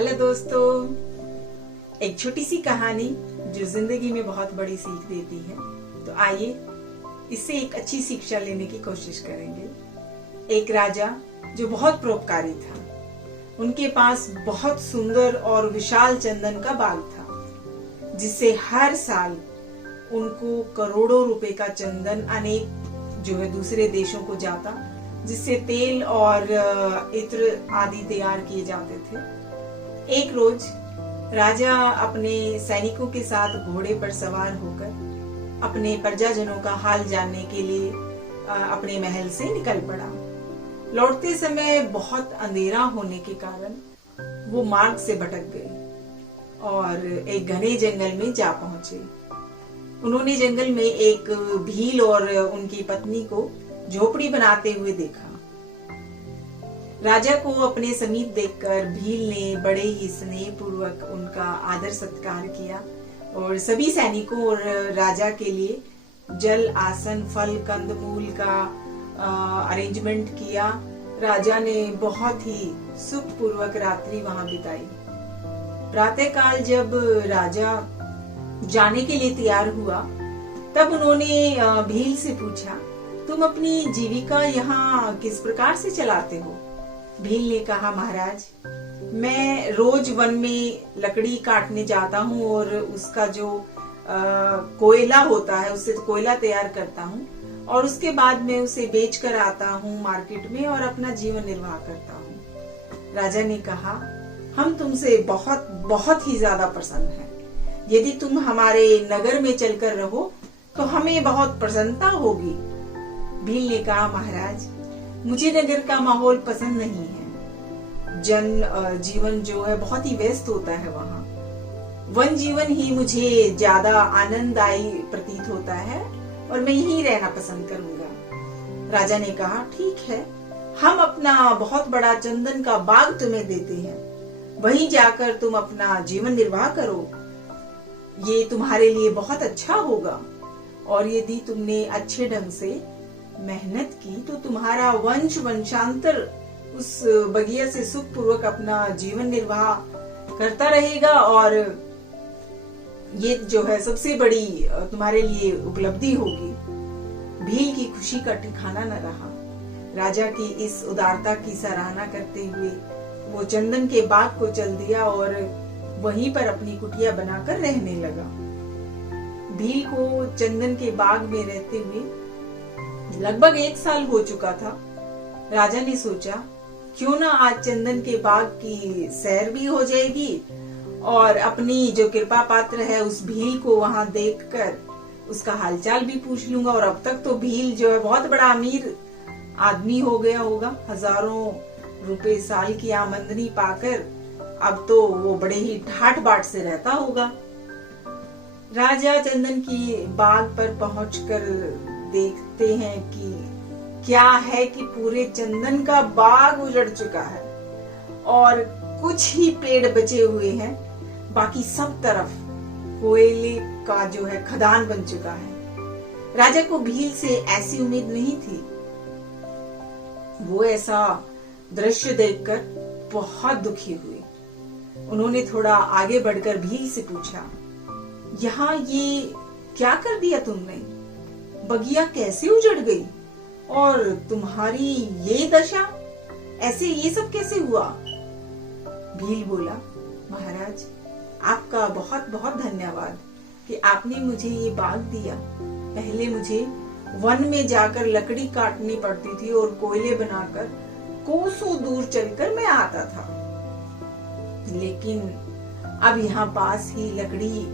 Hello दोस्तों, एक छोटी सी कहानी जो जिंदगी में बहुत बड़ी सीख देती है। तो आइए इससे एक अच्छी शिक्षा लेने की कोशिश करेंगे। एक राजा जो बहुत परोपकारी था, उनके पास बहुत सुंदर और विशाल चंदन का बाग था, जिससे हर साल उनको करोड़ों रुपए का चंदन अनेक जो है दूसरे देशों को जाता, जिससे तेल और इत्र आदि तैयार किए जाते थे। एक रोज राजा अपने सैनिकों के साथ घोड़े पर सवार होकर अपने प्रजाजनों का हाल जानने के लिए अपने महल से निकल पड़ा। लौटते समय बहुत अंधेरा होने के कारण वो मार्ग से भटक गए और एक घने जंगल में जा पहुंचे। उन्होंने जंगल में एक भील और उनकी पत्नी को झोपड़ी बनाते हुए देखा। राजा को अपने समीप देखकर भील ने बड़े ही स्नेह पूर्वक उनका आदर सत्कार किया और सभी सैनिकों और राजा के लिए जल, आसन, फल, कंदमूल का अरेंजमेंट किया। राजा ने बहुत ही सुख पूर्वक रात्रि वहां बिताई। प्रातःकाल जब राजा जाने के लिए तैयार हुआ, तब उन्होंने भील से पूछा, तुम अपनी जीविका यहाँ किस प्रकार से चलाते हो? भील ने कहा, महाराज, मैं रोज वन में लकड़ी काटने जाता हूँ और उसका जो कोयला होता है उससे कोयला तैयार करता हूँ और उसके बाद मैं उसे बेच कर आता हूँ मार्केट में और अपना जीवन निर्वाह करता हूँ। राजा ने कहा, हम तुमसे बहुत बहुत ही ज्यादा प्रसन्न हैं। यदि तुम हमारे नगर में चलकर रहो तो हमें बहुत प्रसन्नता होगी। भील ने कहा, महाराज, मुझे नगर का माहौल पसंद नहीं है। जन जीवन जो है बहुत ही व्यस्त होता है वहाँ। वन जीवन ही मुझे ज्यादा आनंददायी प्रतीत होता है और मैं यहीं रहना पसंद करूंगा। राजा ने कहा, ठीक है, हम अपना बहुत बड़ा चंदन का बाग तुम्हें देते हैं, वहीं जाकर तुम अपना जीवन निर्वाह करो। ये तुम्हारे लिए बहुत अच्छा होगा और यदि तुमने अच्छे ढंग से मेहनत की तो तुम्हारा वंशांतर उस बगिया से सुख पूर्वक अपना जीवन निर्वाह करता रहेगा और ये जो है सबसे बड़ी तुम्हारे लिए उपलब्धि होगी। भील की खुशी का ठिकाना न रहा। राजा की इस उदारता की सराहना करते हुए वो चंदन के बाग को चल दिया और वहीं पर अपनी कुटिया बनाकर रहने लगा। भील को चंदन के बाग में रहते हुए लगभग 1 साल हो चुका था। राजा ने सोचा, क्यों ना आज चंदन के बाग की सैर भी हो जाएगी और अपनी जो कृपा पात्र है उस भील को वहां देखकर उसका हालचाल भी पूछ लूंगा। और अब तक तो भील जो है बहुत बड़ा अमीर आदमी हो गया होगा, हजारों रुपए साल की आमदनी पाकर अब तो वो बड़े ही ठाट बाट से रहता होगा। राजा चंदन की बाग पर पहुंचकर देखते हैं कि क्या है कि पूरे चंदन का बाग उजड़ चुका है और कुछ ही पेड़ बचे हुए हैं। बाकी सब तरफ कोयले का जो है खदान बन चुका है। राजा को भील से ऐसी उम्मीद नहीं थी। वो ऐसा दृश्य देखकर बहुत दुखी हुए। उन्होंने थोड़ा आगे बढ़कर भील से पूछा, यहाँ ये क्या कर दिया तुमने? बगिया कैसे उजड़ गई और तुम्हारी ये दशा, ऐसे ये सब कैसे हुआ? भील बोला, महाराज, आपका बहुत बहुत धन्यवाद कि आपने मुझे ये बाग दिया। पहले मुझे वन में जाकर लकड़ी काटनी पड़ती थी और कोयले बनाकर कोसों दूर चलकर मैं आता था, लेकिन अब यहाँ पास ही लकड़ी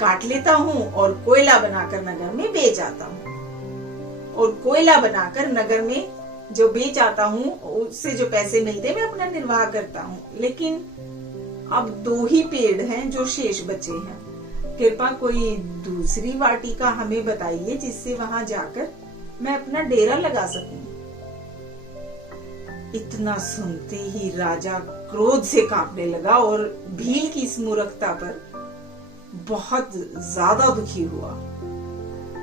काट लेता हूँ और कोयला बनाकर नगर में बेच आता हूँ और कोयला बनाकर नगर में जो बेच आता हूँ उससे जो पैसे मिलते मैं अपना निर्वाह करता हूँ। लेकिन अब 2 ही पेड़ हैं जो शेष बचे हैं। कृपया कोई दूसरी वाटिका हमें बताइए जिससे वहां जाकर मैं अपना डेरा लगा सकूं। इतना सुनते ही राजा क्रोध से कांपने लगा और भील की इस मूर्खता पर बहुत ज्यादा दुखी हुआ।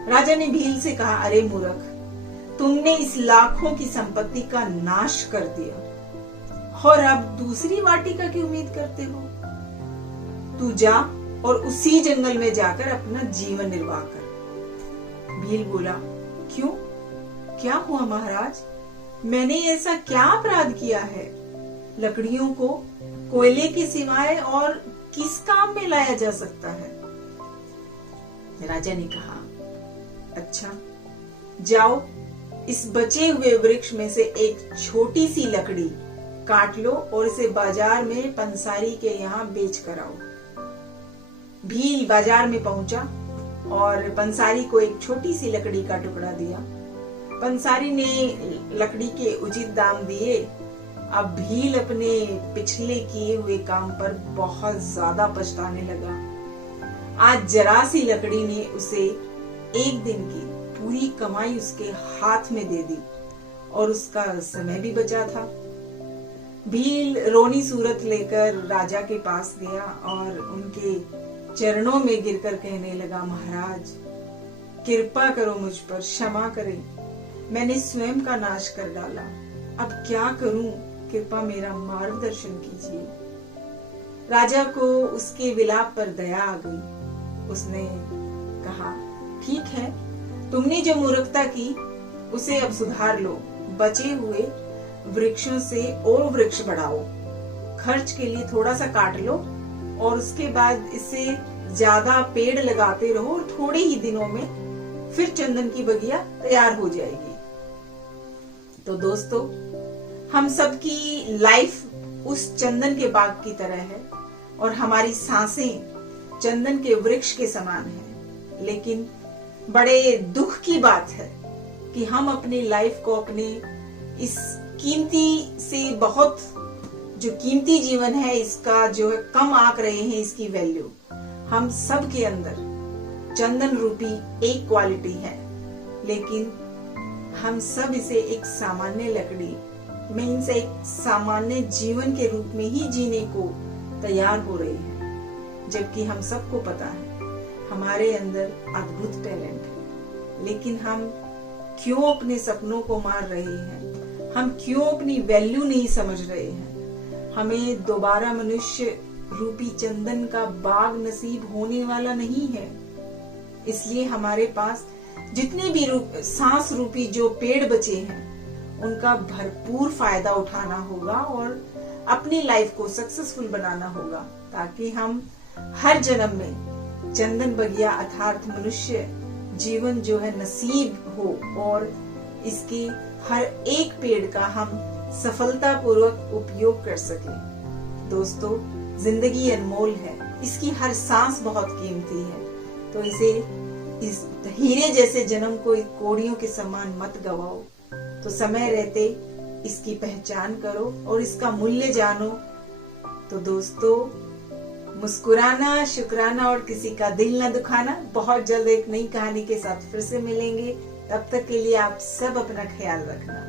राजा ने भील से कहा, अरे मूर्ख, तुमने इस लाखों की संपत्ति का नाश कर दिया। और अब दूसरी वाटिका की उम्मीद करते हो? तू जा और उसी जंगल में जाकर अपना जीवन निर्वाह कर। भील बोला, क्यों? क्या हुआ महाराज? मैंने ऐसा क्या अपराध किया है? लकड़ियों को कोयले के सिवाय और किस काम में लाया जा सकता है? राजा ने कहा, अच्छा जाओ, इस बचे हुए वृक्ष में से एक छोटी सी लकड़ी काट लो और इसे बाजार में पंसारी के यहाँ बेच कर आओ। भील बाजार में पहुंचा और पंसारी को एक छोटी सी लकड़ी का टुकड़ा दिया। पंसारी ने लकड़ी के उचित दाम दिए। अब भील अपने पिछले किए हुए काम पर बहुत ज्यादा पछताने लगा। आज जरा सी लकड़ी ने उसे एक दिन की पूरी कमाई उसके हाथ में दे दी और उसका समय भी बचा था। भील रोनी सूरत लेकर राजा के पास गया और उनके चरणों में गिरकर कहने लगा, महाराज कृपा करो मुझ पर, क्षमा करें, मैंने स्वयं का नाश कर डाला, अब क्या करूं, कृपा मेरा मार्गदर्शन कीजिए। राजा को उसके विलाप पर दया आ गई। उसने कहा, ठीक है, तुमने जो मूर्खता की उसे अब सुधार लो, बचे हुए वृक्षों से और वृक्ष बढ़ाओ, खर्च के लिए थोड़ा सा काट लो और उसके बाद इससे ज्यादा पेड़ लगाते रहो और थोड़े ही दिनों में फिर चंदन की बगिया तैयार हो जाएगी। तो दोस्तों, हम सबकी लाइफ उस चंदन के बाग की तरह है और हमारी सांसें चंदन के वृक्ष के समान है। लेकिन बड़े दुख की बात है कि हम अपनी लाइफ को अपने इस कीमती से बहुत जो कीमती जीवन है इसका जो है कम आंक रहे हैं इसकी वैल्यू। हम सब के अंदर चंदन रूपी एक क्वालिटी है, लेकिन हम सब इसे एक सामान्य लकड़ी मीन्स एक सामान्य जीवन के रूप में ही जीने को तैयार हो रहे हैं, जबकि हम सबको पता है हमारे अंदर अद्भुत टैलेंट है। लेकिन हम क्यों अपने सपनों को मार रहे हैं? हम क्यों अपनी वैल्यू नहीं समझ रहे हैं? हमें दोबारा मनुष्य रूपी चंदन का बाग नसीब होने वाला नहीं है। इसलिए हमारे पास जितने भी सांस रूपी जो पेड़ बचे हैं उनका भरपूर फायदा उठाना होगा और अपनी लाइफ को सक्सेसफुल बनाना होगा, ताकि हम हर जन्म में चंदन बगिया अर्थात मनुष्य जीवन जो है नसीब हो और इसके हर एक पेड़ का हम सफलता पूर्वक उपयोग कर सके। दोस्तों, जिंदगी अनमोल है, इसकी हर सांस बहुत कीमती है, तो इसे इस हीरे जैसे जन्म को कौड़ियों के समान मत गवाओ। तो समय रहते इसकी पहचान करो और इसका मूल्य जानो। तो दोस्तों, मुस्कुराना, शुक्राना और किसी का दिल न दुखाना। बहुत जल्द एक नई कहानी के साथ फिर से मिलेंगे। तब तक के लिए आप सब अपना ख्याल रखना।